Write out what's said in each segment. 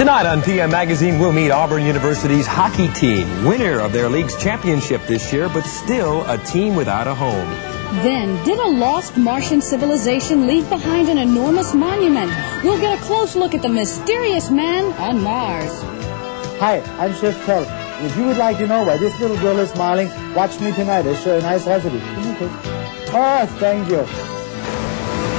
Tonight on PM Magazine, we'll meet Auburn University's hockey team, winner of their league's championship this year, but still a team without a home. Then, did a lost Martian civilization leave behind an enormous monument? We'll get a close look at the mysterious man on Mars. Hi, I'm Chef Kel. If you would like to know why this little girl is smiling, watch me tonight. I'll show you a nice recipe. Oh, thank you.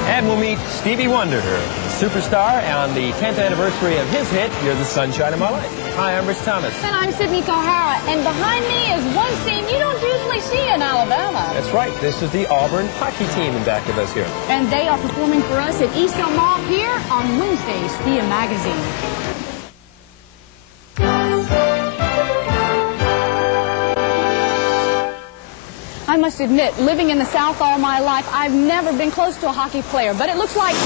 And we'll meet Stevie Wonder, superstar, on the 10th anniversary of his hit, You're the Sunshine of My Life. Hi, I'm Rich Thomas. And I'm Sydney Kahara. And behind me is one scene you don't usually see in Alabama. That's right. This is the Auburn hockey team in back of us here. And they are performing for us at East Elm Mall here on Wednesday's PM Magazine. I must admit, living in the South all my life, I've never been close to a hockey player, but it looks like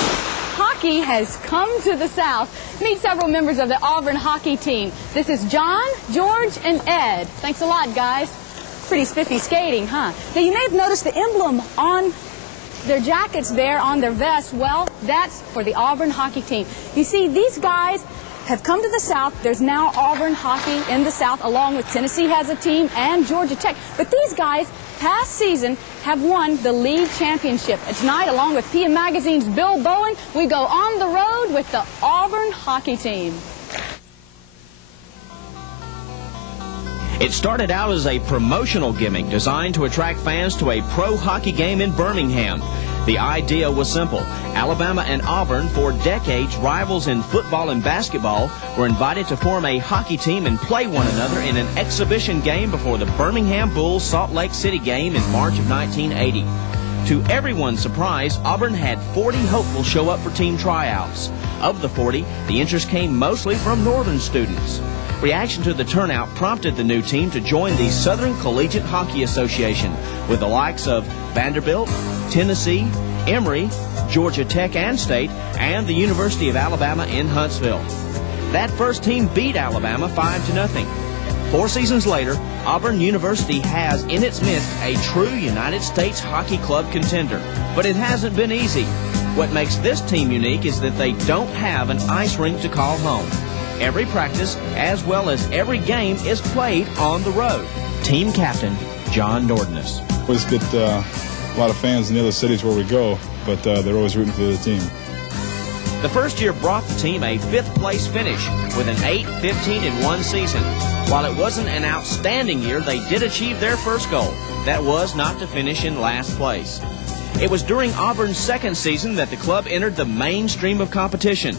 hockey has come to the South. Meet several members of the Auburn hockey team. This is John, George, and Ed. Thanks a lot, guys. Pretty spiffy skating, huh? Now, you may have noticed the emblem on their jackets there, on their vests. Well, that's for the Auburn hockey team. You see, these guys have come to the South. There's now Auburn hockey in the South, along with Tennessee has a team and Georgia Tech. But these guys, past season, have won the league championship. And tonight, along with PM Magazine's Bill Bowen, we go on the road with the Auburn hockey team. It started out as a promotional gimmick designed to attract fans to a pro hockey game in Birmingham. The idea was simple. Alabama and Auburn, for decades rivals in football and basketball, were invited to form a hockey team and play one another in an exhibition game before the Birmingham Bulls Salt Lake City game in March of 1980. To everyone's surprise, Auburn had 40 hopefuls show up for team tryouts. Of the 40, the interest came mostly from northern students. Reaction to the turnout prompted the new team to join the Southern Collegiate Hockey Association with the likes of Vanderbilt, Tennessee, Emory, Georgia Tech and State, and the University of Alabama in Huntsville. That first team beat Alabama 5-0. 4 seasons later, Auburn University has in its midst a true United States Hockey Club contender. But it hasn't been easy. What makes this team unique is that they don't have an ice rink to call home. Every practice, as well as every game, is played on the road. Team captain, John Nordness. We always get a lot of fans in the other cities where we go, but they're always rooting for the team. The first year brought the team a 5th place finish with an 8-15-1 season. While it wasn't an outstanding year, they did achieve their first goal. That was not to finish in last place. It was during Auburn's second season that the club entered the mainstream of competition.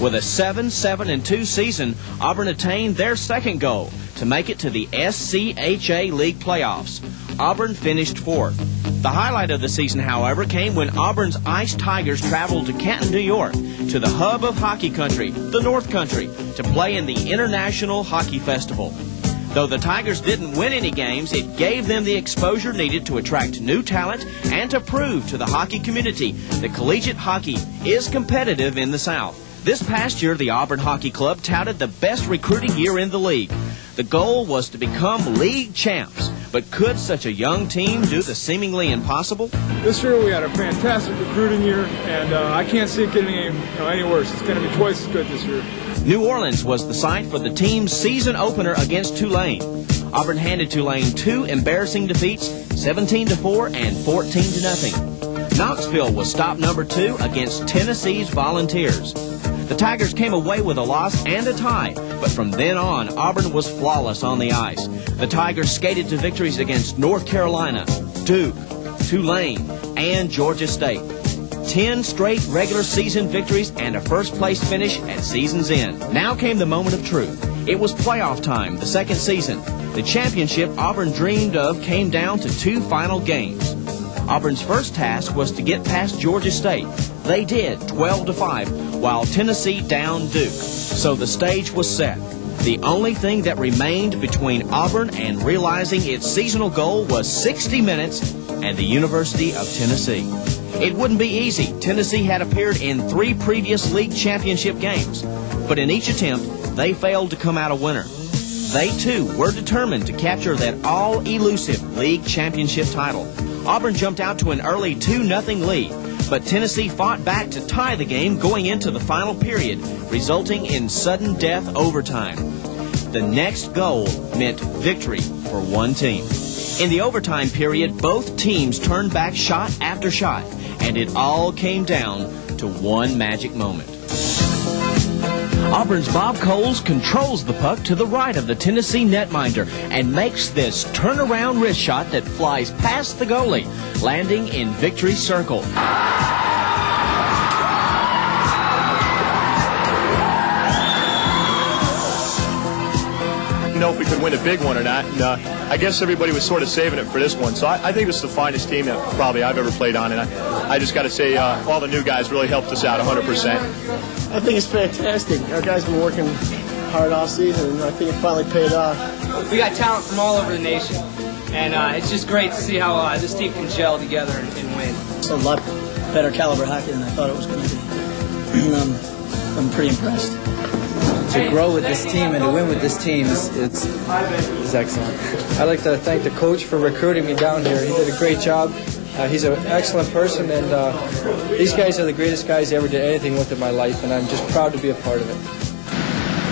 With a 7-7-2 season, Auburn attained their second goal, to make it to the SCHA League playoffs. Auburn finished 4th. The highlight of the season, however, came when Auburn's Ice Tigers traveled to Canton, New York, to the hub of hockey country, the North Country, to play in the International Hockey Festival. Though the Tigers didn't win any games, it gave them the exposure needed to attract new talent and to prove to the hockey community that collegiate hockey is competitive in the South. This past year, the Auburn Hockey Club touted the best recruiting year in the league. The goal was to become league champs. But could such a young team do the seemingly impossible? This year we had a fantastic recruiting year, and I can't see it getting any worse. It's going to be twice as good this year. New Orleans was the site for the team's season opener against Tulane. Auburn handed Tulane 2 embarrassing defeats, 17-4 and 14-0. Knoxville was stop number 2 against Tennessee's Volunteers. The Tigers came away with a loss and a tie, but from then on, Auburn was flawless on the ice. The Tigers skated to victories against North Carolina, Duke, Tulane, and Georgia State. 10 straight regular season victories and a first-place finish at season's end. Now came the moment of truth. It was playoff time, the second season. The championship Auburn dreamed of came down to 2 final games. Auburn's first task was to get past Georgia State. They did, 12-5, while Tennessee downed Duke. So the stage was set. The only thing that remained between Auburn and realizing its seasonal goal was 60 minutes and the University of Tennessee. It wouldn't be easy. Tennessee had appeared in 3 previous league championship games, but in each attempt, they failed to come out a winner. They, too, were determined to capture that all-elusive league championship title. Auburn jumped out to an early 2-0 lead, but Tennessee fought back to tie the game going into the final period, resulting in sudden death overtime. The next goal meant victory for one team. In the overtime period, both teams turned back shot after shot, and it all came down to one magic moment. Auburn's Bob Coles controls the puck to the right of the Tennessee netminder and makes this turnaround wrist shot that flies past the goalie, landing in victory circle. Know if we could win a big one or not. And, I guess everybody was sort of saving it for this one. So I think this is the finest team that probably I've ever played on. And I just got to say all the new guys really helped us out 100%. I think it's fantastic. Our guys have been working hard all season, and I think it finally paid off. We got talent from all over the nation, and it's just great to see how this team can gel together and win. It's a lot better caliber hockey than I thought it was going to be. And, I'm pretty impressed. To grow with this team and to win with this team is excellent. I'd like to thank the coach for recruiting me down here. He did a great job. He's an excellent person, and these guys are the greatest guys I ever did anything with in my life, and I'm just proud to be a part of it.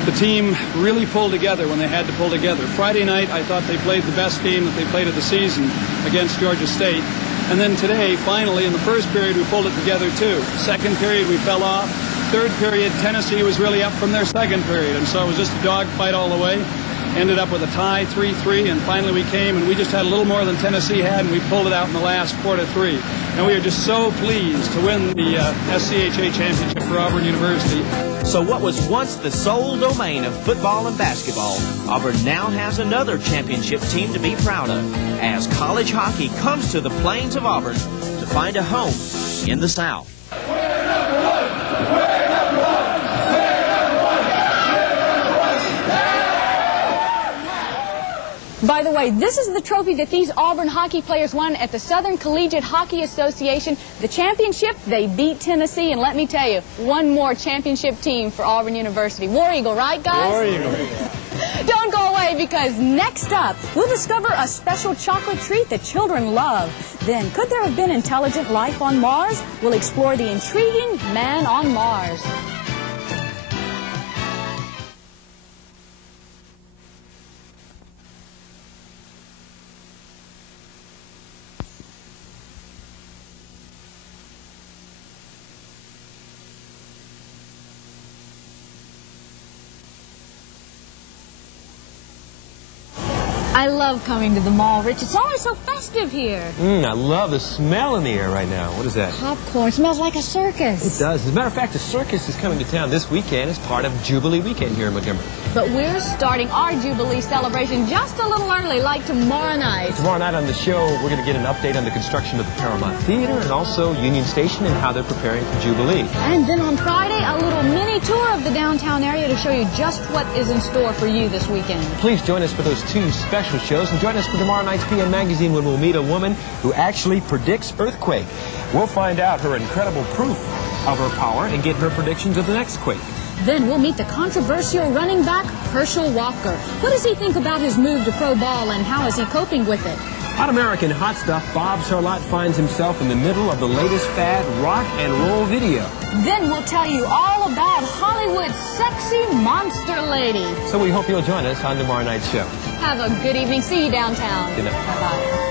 The team really pulled together when they had to pull together. Friday night, I thought they played the best game that they played of the season against Georgia State. And then today, finally, in the first period, we pulled it together too. Second period, we fell off. Third period, Tennessee was really up from their second period, and so it was just a dogfight all the way. Ended up with a tie, 3-3, and finally we came, and we just had a little more than Tennessee had, and we pulled it out in the last quarter 3. And we are just so pleased to win the SCHA championship for Auburn University. So what was once the sole domain of football and basketball, Auburn now has another championship team to be proud of, as college hockey comes to the plains of Auburn to find a home in the South. By the way, this is the trophy that these Auburn hockey players won at the Southern Collegiate Hockey Association. The championship, they beat Tennessee, and let me tell you, one more championship team for Auburn University. War Eagle, right, guys? War Eagle. Don't go away, because next up, we'll discover a special chocolate treat that children love. Then, could there have been intelligent life on Mars? We'll explore the intriguing Man on Mars. I love coming to the mall, Rich. It's always so festive here. I love the smell in the air right now. What is that? Popcorn. Smells like a circus. It does. As a matter of fact, the circus is coming to town this weekend as part of Jubilee Weekend here in Montgomery. But we're starting our Jubilee celebration just a little early, like tomorrow night. Tomorrow night on the show, we're going to get an update on the construction of the Paramount Theater and also Union Station and how they're preparing for Jubilee. And then on Friday, a little mini tour of the downtown area to show you just what is in store for you this weekend. Please join us for those 2 special shows, and join us for tomorrow night's PM Magazine when we'll meet a woman who actually predicts earthquake. We'll find out her incredible proof of her power and get her predictions of the next quake. Then we'll meet the controversial running back, Herschel Walker. What does he think about his move to pro ball, and how is he coping with it? On American Hot Stuff, Bob Charlotte finds himself in the middle of the latest fad rock and roll video. Then we'll tell you all about Hollywood's sexy monster lady. So we hope you'll join us on tomorrow night's show. Have a good evening. See you downtown. Good night. Bye-bye.